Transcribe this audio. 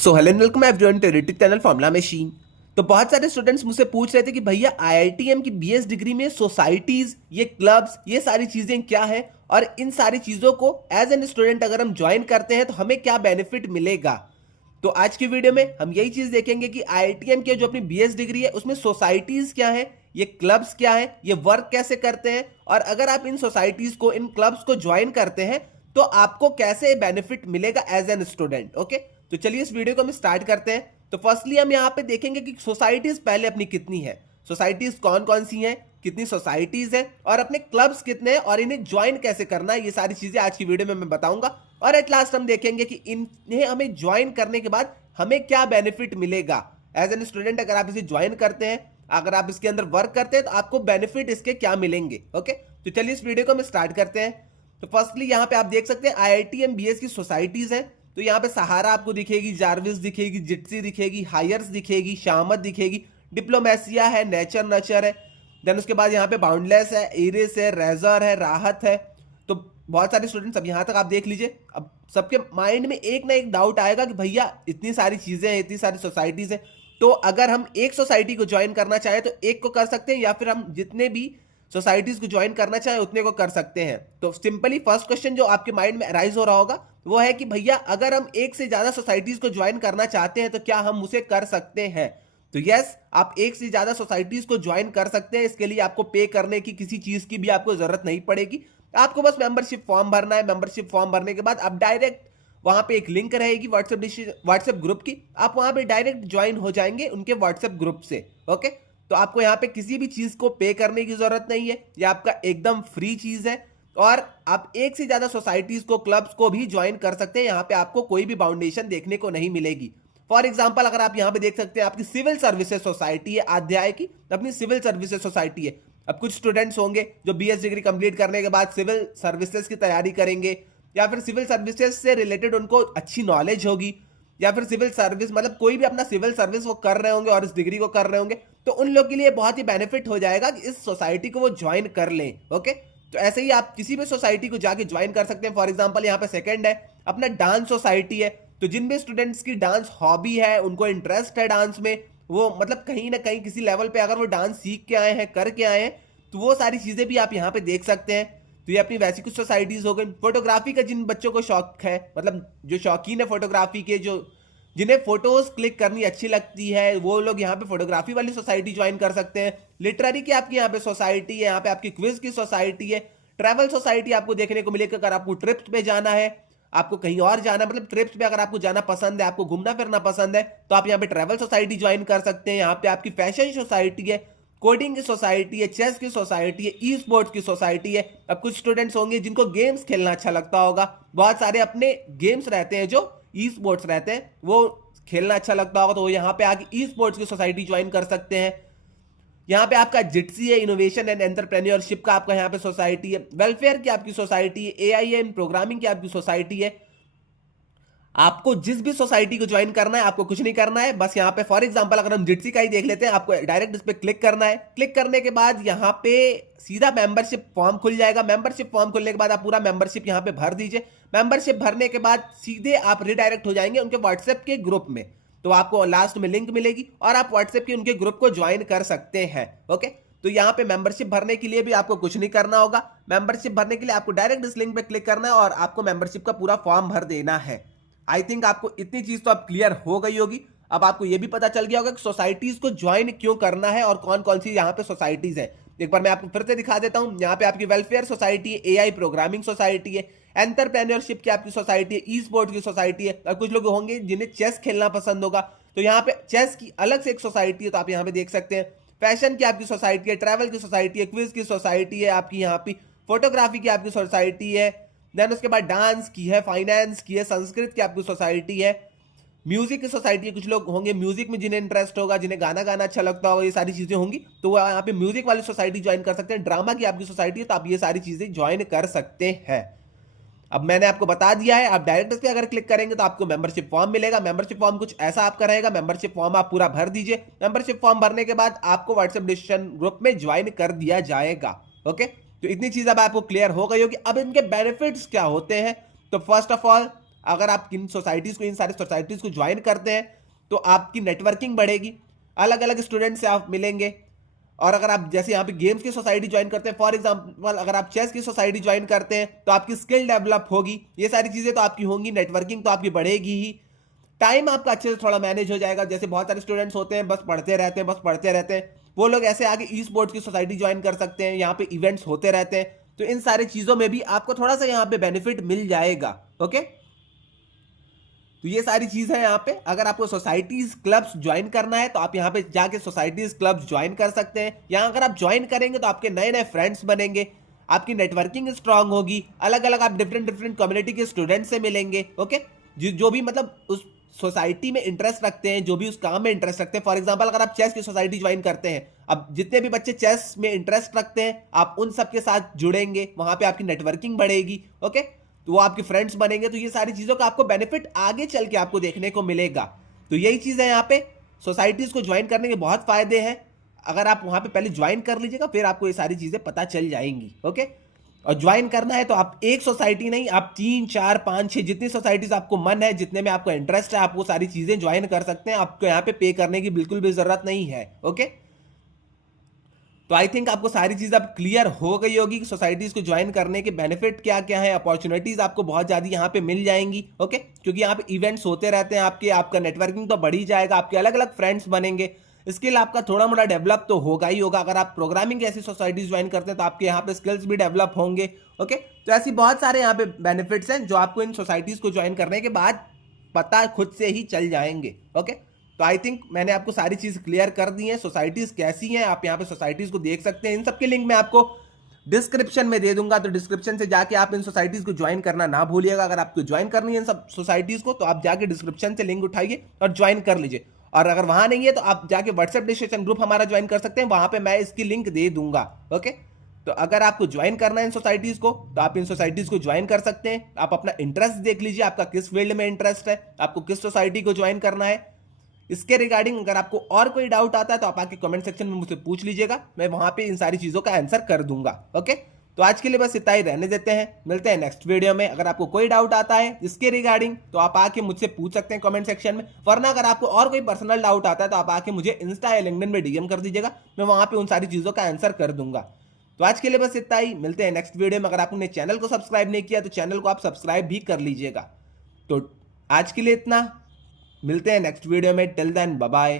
So hello and welcome everyone to YouTube channel Formula Machine. तो बहुत सारे students मुझसे पूछ रहे थे कि भैया आईआईटीएम की बीएस डिग्री में सोसाइटीज, ये क्लब्स, ये सारी चीजें क्या है और इन सारी चीजों को एज एन स्टूडेंट अगर हम ज्वाइन करते हैं तो हमें क्या बेनिफिट मिलेगा। तो आज की वीडियो में हम यही चीज देखेंगे कि आईआईटीएम की जो अपनी बीएस डिग्री है उसमें सोसाइटीज क्या है, ये क्लब्स क्या है, ये वर्क कैसे करते हैं और अगर आप इन सोसाइटीज को, इन क्लब्स को ज्वाइन करते हैं तो आपको कैसे बेनिफिट मिलेगा एज एन स्टूडेंट। ओके, तो चलिए इस वीडियो को हम स्टार्ट करते हैं। तो फर्स्टली हम यहाँ पे देखेंगे कि सोसाइटीज पहले अपनी कितनी है, सोसाइटीज कौन कौन सी हैं, कितनी सोसाइटीज हैं और अपने क्लब्स कितने हैं और इन्हें ज्वाइन कैसे करना है, ये सारी चीजें आज की वीडियो में मैं बताऊंगा। और एट लास्ट हम देखेंगे कि इन्हें हमें ज्वाइन करने के बाद हमें क्या बेनिफिट मिलेगा एज एन स्टूडेंट। अगर आप इसे ज्वाइन करते हैं, अगर आप इसके अंदर वर्क करते हैं तो आपको बेनिफिट इसके क्या मिलेंगे। ओके, तो चलिए इस वीडियो को हम स्टार्ट करते हैं। तो फर्स्टली यहाँ पे आप देख सकते हैं आईआईटीएम बीएस की सोसाइटीज हैं। तो यहाँ पे सहारा आपको दिखेगी, जार्विस दिखेगी, जिट्सी दिखेगी, हायर्स दिखेगी, शामत दिखेगी, डिप्लोमेसिया है, नेचर नचर है, देन उसके बाद यहाँ पे बाउंडलेस है, एरिस है, रेजर है, राहत है। तो बहुत सारे स्टूडेंट्स अब यहाँ तक आप देख लीजिए। अब सबके माइंड में एक ना एक डाउट आएगा कि भैया इतनी सारी चीजें हैं, इतनी सारी सोसाइटीज हैं, तो अगर हम एक सोसाइटी को ज्वाइन करना चाहें तो एक को कर सकते हैं या फिर हम जितने भी सोसाइटीज को ज्वाइन करना चाहे उतने को कर सकते हैं। तो सिंपली फर्स्ट क्वेश्चन जो आपके माइंड में अराइज हो रहा होगा वो है कि भैया अगर हम एक से ज्यादा सोसाइटीज को ज्वाइन करना चाहते हैं तो क्या हम उसे कर सकते हैं। तो यस, आप एक से ज्यादा सोसाइटीज को ज्वाइन कर सकते हैं। इसके लिए आपको पे करने की किसी चीज की भी आपको जरूरत नहीं पड़ेगी। आपको बस मेंबरशिप फॉर्म भरना है। मेंबरशिप फॉर्म भरने के बाद आप डायरेक्ट वहां पे एक लिंक रहेगी व्हाट्सएप ग्रुप की, आप वहां पे डायरेक्ट ज्वाइन हो जाएंगे उनके व्हाट्सएप ग्रुप से। ओके, तो आपको यहाँ पे किसी भी चीज को पे करने की जरूरत नहीं है, ये आपका एकदम फ्री चीज है और आप एक से ज्यादा सोसाइटीज को, क्लब्स को भी ज्वाइन कर सकते हैं। यहाँ पे आपको कोई भी बाउंडेशन देखने को नहीं मिलेगी। फॉर एग्जाम्पल अगर आप यहाँ पे देख सकते हैं, आपकी सिविल सर्विसेज सोसाइटी है, अध्याय की अपनी सिविल सर्विसेज सोसाइटी है। अब कुछ स्टूडेंट्स होंगे जो बीएस डिग्री कंप्लीट करने के बाद सिविल सर्विसेज की तैयारी करेंगे या फिर सिविल सर्विसेज से रिलेटेड उनको अच्छी नॉलेज होगी या फिर सिविल सर्विस मतलब कोई भी अपना सिविल सर्विस वो कर रहे होंगे और इस डिग्री को कर रहे होंगे, तो उन लोग के लिए बहुत ही बेनिफिट हो जाएगा कि इस सोसाइटी को वो ज्वाइन कर लें। ओके, तो ऐसे ही आप किसी भी सोसाइटी को जाके ज्वाइन कर सकते हैं। फॉर एग्जांपल यहाँ पे सेकंड है अपना डांस सोसाइटी है। तो जिन भी स्टूडेंट्स की डांस हॉबी है, उनको इंटरेस्ट है डांस में, वो मतलब कहीं ना कहीं किसी लेवल पे अगर वो डांस सीख के आए हैं, करके आए हैं, तो वो सारी चीजें भी आप यहाँ पे देख सकते हैं। तो ये अपनी वैसी कुछ सोसाइटीज हो गई। फोटोग्राफी का जिन बच्चों को शौक है, मतलब जो शौकीन है फोटोग्राफी के, जो जिन्हें फोटोज क्लिक करनी अच्छी लगती है, वो लोग यहाँ पे फोटोग्राफी वाली सोसाइटी ज्वाइन कर सकते हैं। लिटरेरी की आपकी यहाँ पे सोसाइटी है, यहाँ पे आपकी क्विज की सोसाइटी है। ट्रैवल सोसाइटी आपको देखने को मिलेगी अगर आपको ट्रिप्स पे जाना है, आपको कहीं और जाना है, मतलब ट्रिप्स पे अगर आपको जाना पसंद है, आपको घूमना फिरना पसंद है, तो आप यहाँ पे ट्रैवल सोसाइटी ज्वाइन कर सकते हैं। यहाँ पे आपकी फैशन सोसाइटी है, कोडिंग की सोसाइटी है, चेस की सोसाइटी है, ई स्पोर्ट्स की सोसाइटी है। अब कुछ स्टूडेंट्स होंगे जिनको गेम्स खेलना अच्छा लगता होगा, बहुत सारे अपने गेम्स रहते हैं जो ई स्पोर्ट्स रहते हैं, वो खेलना अच्छा लगता होगा, तो यहाँ पे आके ई स्पोर्ट्स की सोसाइटी ज्वाइन कर सकते हैं। यहाँ पे आपका जिट्सी है, इनोवेशन एंड एंटरप्रेन्योरशिप का आपका यहाँ पे सोसाइटी है। वेलफेयर की आपकी सोसाइटी है, एआईएम प्रोग्रामिंग की आपकी सोसाइटी है। आपको जिस भी सोसाइटी को ज्वाइन करना है, आपको कुछ नहीं करना है, बस यहाँ पे फॉर एग्जांपल अगर हम जिट्सी का ही देख लेते हैं, आपको डायरेक्ट इस पे क्लिक करना है। क्लिक करने के बाद यहाँ पे सीधा मेंबरशिप फॉर्म खुल जाएगा। मेंबरशिप फॉर्म खुलने के बाद आप पूरा मेंबरशिप यहाँ पे भर दीजिए। मेंबरशिप भरने के बाद सीधे आप रिडायरेक्ट हो जाएंगे उनके व्हाट्सएप के ग्रुप में। तो आपको लास्ट में लिंक मिलेगी और आप व्हाट्सएप के उनके ग्रुप को ज्वाइन कर सकते हैं। ओके, तो यहाँ पे मेंबरशिप भरने के लिए भी आपको कुछ नहीं करना होगा। मेंबरशिप भरने के लिए आपको डायरेक्ट इस लिंक पे क्लिक करना है और आपको मेंबरशिप का पूरा फॉर्म भर देना है। आई थिंक आपको इतनी चीज तो अब क्लियर हो गई होगी। अब आपको यह भी पता चल गया होगा कि सोसाइटीज को ज्वाइन क्यों करना है और कौन कौन सी यहाँ पे सोसाइटीज है। एक बार मैं आपको फिर से दिखा देता हूं। यहाँ पे आपकी वेलफेयर सोसाइटी है, एआई प्रोग्रामिंग सोसाइटी है, एंटरप्रेन्योरशिप की आपकी सोसाइटी है, ई स्पोर्ट्स की सोसाइटी है। और कुछ लोग होंगे जिन्हें चेस खेलना पसंद होगा, तो यहाँ पे चेस की अलग से एक सोसाइटी है, तो आप यहाँ पे देख सकते हैं। फैशन की आपकी सोसाइटी है, ट्रैवल की सोसाइटी है, क्विज की सोसाइटी है, आपकी यहाँ पे फोटोग्राफी की आपकी सोसाइटी है, देन उसके बाद डांस की है, फाइनेंस की है, संस्कृत की आपकी सोसाइटी है, म्यूजिक की सोसाइटी है। कुछ लोग होंगे म्यूजिक में जिन्हें इंटरेस्ट होगा, जिन्हें गाना गाना अच्छा लगता होगा, ये सारी चीजें होंगी, तो वो यहाँ पे म्यूजिक वाली सोसाइटी ज्वाइन कर सकते हैं। ड्रामा की आपकी सोसाइटी है, तो आप ये सारी चीजें ज्वाइन कर सकते हैं। अब मैंने आपको बता दिया है। आप डायरेक्ट इस पे अगर क्लिक करेंगे तो आपको मेंबरशिप फॉर्म मिलेगा। मेंबरशिप फॉर्म कुछ ऐसा आपका रहेगा। मेंबरशिप फॉर्म आप पूरा भर दीजिए। मेंबरशिप फॉर्म भरने के बाद आपको व्हाट्सएप डिस्कशन ग्रुप में ज्वाइन कर दिया जाएगा। ओके, तो इतनी चीज अब आपको क्लियर हो गई होगी। अब इनके बेनिफिट्स क्या होते हैं, तो फर्स्ट ऑफ ऑल अगर आप इन सारी सोसाइटीज को ज्वाइन करते हैं तो आपकी नेटवर्किंग बढ़ेगी, अलग अलग स्टूडेंट से आप मिलेंगे। और अगर आप जैसे यहाँ पे गेम्स की सोसाइटी ज्वाइन करते हैं, फॉर एग्जांपल अगर आप चेस की सोसाइटी ज्वाइन करते हैं तो आपकी स्किल डेवलप होगी, ये सारी चीजें तो आपकी होंगी, नेटवर्किंग तो आपकी बढ़ेगी ही, टाइम आपका अच्छे से थोड़ा मैनेज हो जाएगा। जैसे बहुत सारे स्टूडेंट्स होते हैं बस पढ़ते रहते हैं, बस पढ़ते रहते हैं, वो लोग ऐसे आगे ई स्पोर्ट्स की सोसाइटी ज्वाइन कर सकते हैं, यहाँ पे इवेंट्स होते रहते हैं, तो इन सारी चीजों में भी आपको थोड़ा सा यहाँ पे बेनिफिट मिल जाएगा। ओके, तो ये सारी चीज है यहाँ पे। अगर आपको सोसाइटीज क्लब्स ज्वाइन करना है तो आप यहाँ पे जाके सोसाइटीज क्लब्स ज्वाइन कर सकते हैं। यहाँ अगर आप ज्वाइन करेंगे तो आपके नए नए फ्रेंड्स बनेंगे, आपकी नेटवर्किंग स्ट्रांग होगी, अलग अलग आप डिफरेंट डिफरेंट कम्युनिटी के स्टूडेंट से मिलेंगे। ओके, जो भी मतलब उस सोसाइटी में इंटरेस्ट रखते हैं, जो भी उस काम में इंटरेस्ट रखते हैं, फॉर एग्जांपल अगर आप चेस की सोसाइटी ज्वाइन करते हैं, अब जितने भी बच्चे चेस में इंटरेस्ट रखते हैं आप उन सबके साथ जुड़ेंगे, वहां पे आपकी नेटवर्किंग बढ़ेगी। ओके, तो वो आपके फ्रेंड्स बनेंगे, तो ये सारी चीजों का आपको बेनिफिट आगे चल के आपको देखने को मिलेगा। तो यही चीज है यहाँ पे, सोसाइटीज को ज्वाइन करने के बहुत फायदे हैं। अगर आप वहां पे पहले ज्वाइन कर लीजिएगा फिर आपको ये सारी चीजें पता चल जाएंगी। ओके, और ज्वाइन करना है तो आप एक सोसाइटी नहीं, आप 3 4 5 6 जितनी सोसाइटीज आपको मन है, जितने में आपको इंटरेस्ट है, आप वो सारी चीजें ज्वाइन कर सकते हैं। आपको यहाँ पे करने की बिल्कुल भी जरूरत नहीं है। ओके, तो आई थिंक आपको सारी चीज अब क्लियर हो गई होगी कि सोसाइटीज को ज्वाइन करने के बेनिफिट क्या क्या है, अपॉर्चुनिटीज आपको बहुत ज्यादा यहाँ पे मिल जाएंगी। ओके, क्योंकि यहाँ पे इवेंट्स होते रहते हैं, आपका नेटवर्किंग तो बढ़ ही जाएगा, आपके अलग अलग फ्रेंड्स बनेंगे, स्किल आपका थोड़ा मोड़ा डेवलप तो होगा ही होगा। अगर आप प्रोग्रामिंग ऐसी सोसाइटीज ज्वाइन करते हैं तो आपके यहाँ पे स्किल्स भी डेवलप होंगे। ओके, तो ऐसी बहुत सारे यहाँ पे बेनिफिट्स हैं जो आपको इन सोसाइटीज को ज्वाइन करने के बाद पता खुद से ही चल जाएंगे। ओके, तो आई थिंक मैंने आपको सारी चीज क्लियर कर दी है, सोसाइटीज कैसी हैं, आप यहाँ पे सोसाइटीज को देख सकते हैं। इन सबके लिंक मैं आपको डिस्क्रिप्शन में दे दूंगा, तो डिस्क्रिप्शन से जाके आप इन सोसाइटीज को ज्वाइन करना ना भूलिएगा। अगर आपको ज्वाइन करनी है इन सब सोसाइटीज को तो आप जाके डिस्क्रिप्शन से लिंक उठाइए और ज्वाइन कर लीजिए। और अगर वहां नहीं है तो आप जाके व्हाट्सएप डिस्कशन ग्रुप हमारा ज्वाइन कर सकते हैं, वहां पे मैं इसकी लिंक दे दूंगा। ओके, तो अगर आपको ज्वाइन करना है इन सोसाइटीज को तो आप इन सोसाइटीज को ज्वाइन कर सकते हैं। आप अपना इंटरेस्ट देख लीजिए, आपका किस फील्ड में इंटरेस्ट है, आपको किस सोसाइटी को ज्वाइन करना है। इसके रिगार्डिंग अगर आपको और कोई डाउट आता है तो आप आके कमेंट सेक्शन में मुझसे पूछ लीजिएगा, मैं वहां पे इन सारी चीजों का आंसर कर दूंगा। ओके, तो आज के लिए बस इतना ही रहने देते हैं, मिलते हैं नेक्स्ट वीडियो में। अगर आपको कोई डाउट आता है इसके रिगार्डिंग तो आप आके मुझसे पूछ सकते हैं कमेंट सेक्शन में, वरना अगर आपको और कोई पर्सनल डाउट आता है तो आप आके मुझे इंस्टा या लिंक्डइन में डीएम कर दीजिएगा, मैं वहां पे उन सारी चीजों का आंसर कर दूंगा। तो आज के लिए बस इतना ही, मिलते हैं नेक्स्ट वीडियो में। अगर आपने चैनल को सब्सक्राइब नहीं किया तो चैनल को आप सब्सक्राइब भी कर लीजिएगा। तो आज के लिए इतना, मिलते हैं नेक्स्ट वीडियो में। Till then bye bye.